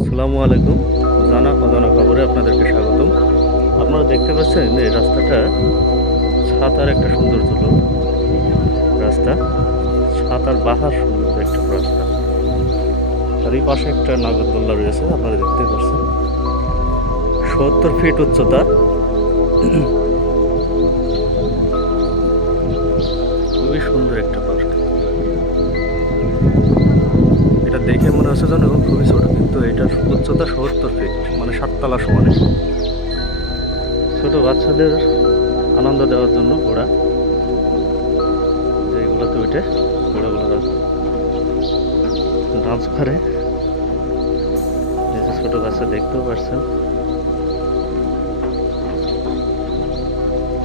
আসসালামু আলাইকুম। জানা অজানা খবরে আপনাদেরকে স্বাগতম। আপনারা দেখতে পাচ্ছেন এই রাস্তাটা ছাতার একটা সৌন্দর্য রাস্তা। ছাতার বাহার সুন্দর একটা রাস্তা। আর এই পাশে একটা নাগরদোল্লা রয়েছে আপনারা দেখতে পাচ্ছেন। ৭০ ফিট উচ্চতা। খুবই সুন্দর একটা পার্ক। এটা দেখে মনে হচ্ছে যেন খুবই ছোট, কিন্তু এটার উচ্চতা ৭০ ফিট, মানে ৭ তলা সমানে। ছোট বাচ্চাদের আনন্দ দেওয়ার জন্য ঘোড়া, যেগুলোতে উঠে ঘোড়াগুলো ডান্স করে। এই যে ছোট বাচ্চা দেখতেও পাচ্ছেন।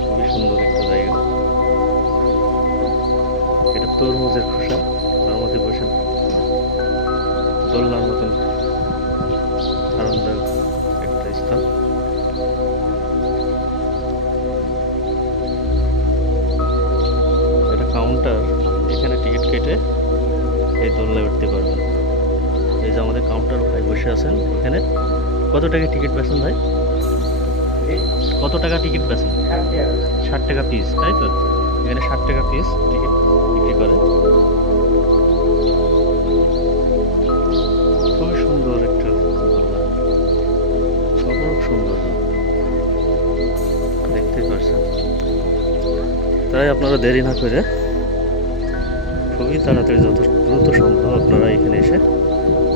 খুবই সুন্দর একটা জায়গা। এটা তরমুজের খোসা, তার মধ্যে বসে দোলনার মতন আরামদায়ক একটা স্থান। এটা কাউন্টার, এখানে টিকিট কেটে এই দোলনায় উঠতে পারবেন। এই যে আমাদের কাউন্টার ভাই বসে আছেন এখানে। কত টাকা টিকিট বেছেন ভাই? কত টাকা টিকিট বেছেন? 60 টাকা পিস, তাই তো? এখানে 60 টাকা পিস টিকিট বিক্রি করে। খুবই সুন্দর একটা দোলনা, অপরূপ সুন্দর দেখতে পাচ্ছেন। তাই আপনারা দেরি না করে খুবই তাড়াতাড়ি যত দ্রুত সম্ভব আপনারা এখানে এসে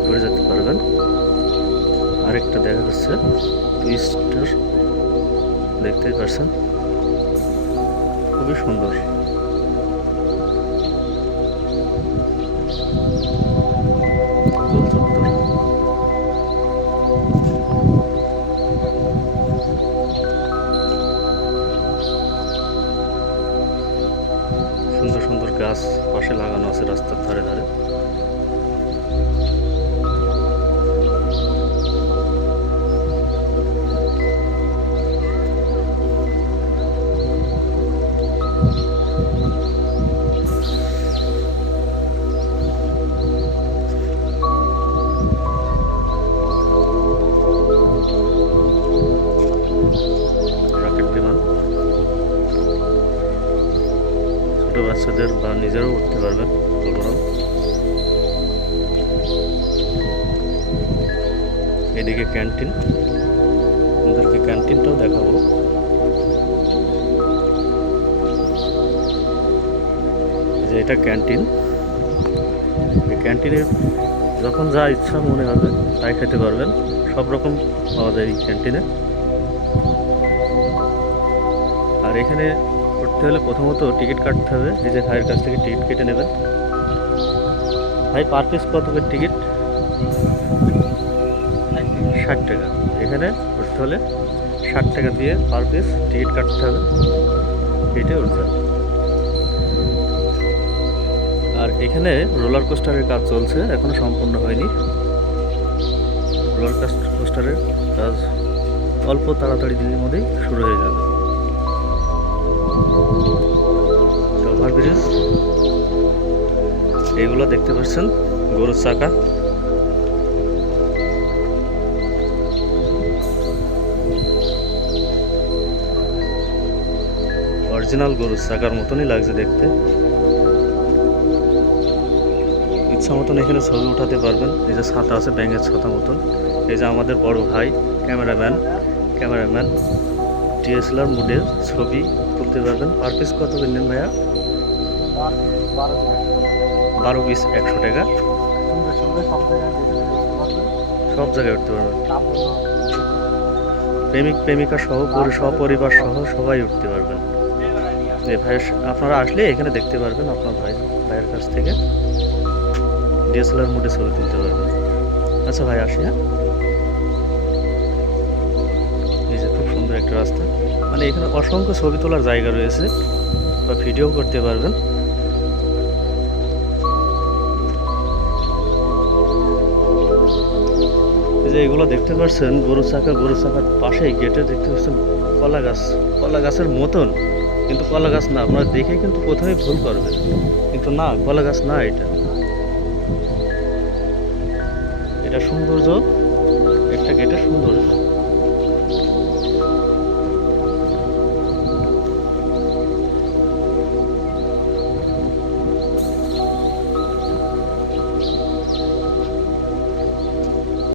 ঘুরে যেতে পারবেন। আরেকটা দেখা যাচ্ছে টুইস্টার, দেখতেই পাচ্ছেন। খুবই সুন্দর। গোল চত্বর। সুন্দর সুন্দর গাছ পাশে লাগানো আছে রাস্তার ধারে ধারে। রকেট বিমান, ছোট বাচ্চাদের বা নিজেরাও উঠতে পারবেন। এদিকে ক্যান্টিন, আপনাদেরকে ক্যান্টিনটাও দেখাবো। যে এটা ক্যান্টিন। এই ক্যান্টিনে যখন যা ইচ্ছা মনে হবে তাই খেতে পারবেন। সব রকম পাওয়া যায় এই ক্যান্টিনে। আর এখানে উঠতে হলে প্রথমত টিকিট কাটতে হবে। এই যে ভাইয়ের কাছ থেকে টিকিট কেটে নেবেন। ভাই, পার পিস কত করে টিকিট? 60 টাকা। এখানে উঠতে হলে 60 টাকা দিয়ে পার পিস টিকিট কাটতে হবে, কেটে উঠতে হবে। আর এখানে রোলার কোস্টারের কাজ চলছে, এখনো সম্পূর্ণ হয়নি। রোলার কোস্টারের কাজ অল্প তাড়াতাড়ি দিনের মধ্যেই শুরু হয়ে যাবে। ওভারব্রিজ, এইগুলো দেখতে পাচ্ছেন গরুর চাকা। অরিজিনাল গরুর চাকার মতনই লাগছে দেখতে। ইচ্ছা মতন এখানে ছবি উঠাতে পারবেন। এই যে ছাতা আছে, ব্যাঙের ছাতা মতন। এই যে আমাদের বড় ভাই ক্যামেরাম্যান ডিএসএলআর মোডে ছবি তুলতে পারবেন। পার পিস কত করে নেন ভাইয়া? 12 পিস 100 টাকা। সব জায়গায় উঠতে পারবেন। প্রেমিক প্রেমিকা সহ সপরিবার সহ সবাই উঠতে পারবেন। যে ভাই, আপনারা আসলে এখানে দেখতে পারবেন, আপনার ভাইয়ের কাছ থেকে ডিএসএলআর মোডে ছবি তুলতে পারবেন। আচ্ছা ভাই, আসি। হ্যাঁ, এই যে খুব সুন্দর একটা রাস্তা, মানে এখানে অসংখ্য ছবি তোলার জায়গা রয়েছে বা ভিডিও করতে পারবেন। এই যে এগুলো দেখতে পাচ্ছেন গরু চাকার পাশেই গেটে দেখতে পাচ্ছেন কলা গাছের মতন, কিন্তু কলা গাছ না। আপনারা দেখে কিন্তু প্রথমেই ভুল করবেন, কিন্তু না, কলা গাছ না। এটা সৌন্দর্য একটা গেটের সৌন্দর্য।